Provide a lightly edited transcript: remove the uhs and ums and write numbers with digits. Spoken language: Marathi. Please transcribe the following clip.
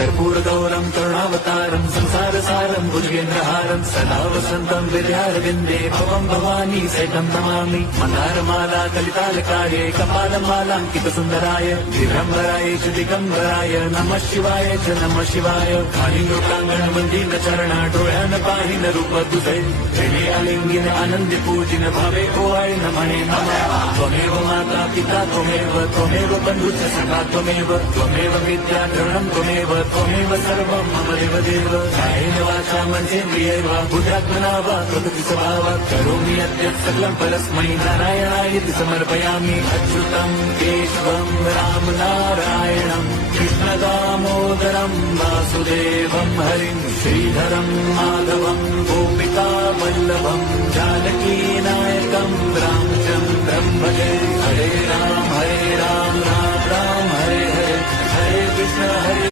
कर्पूरगौरं करुणावतारं संसारसारं भुजगेन्द्रहारं सदा वसन्तं विद्यारविन्दे भवं भवानी सहितं नमामि। मन्दारमाला कलितालकार्ये कपालमालाङ्कितसुन्दराय दिगम्बराय च दिगम्बराय नमः शिवाय च नमः शिवाय। कालिङ्गोटाङ्गण वन्दीन चरण डोळ्यान पाहिन रूप तुझे प्रेमे अलिंगिन आनंदी पूजिन भावे ओवाळे नमणे नमः। त्वमेव माता पिता त्वमेव बन्धुश्च सखा त्वमेव विद्या द्रविणं त्वमेव सर्वं मम देवदेव। कायेन वाचा मनसेन्द्रियैर्व बुद्ध्यात्मना वा प्रकृति स्वभावात् करोमि यद्यत् सकलं परस्मै नारायणायेति समर्पयामि। अच्युतं केशवं रामनारायणं कृष्णदामोदरं वासुदेवं हरिं श्रीधरं माधवं गोपिकावल्लभं जानकीनायकं रामचन्द्रं भजे। हरे राम राम राम हरे हरे हरे कृष्ण हरे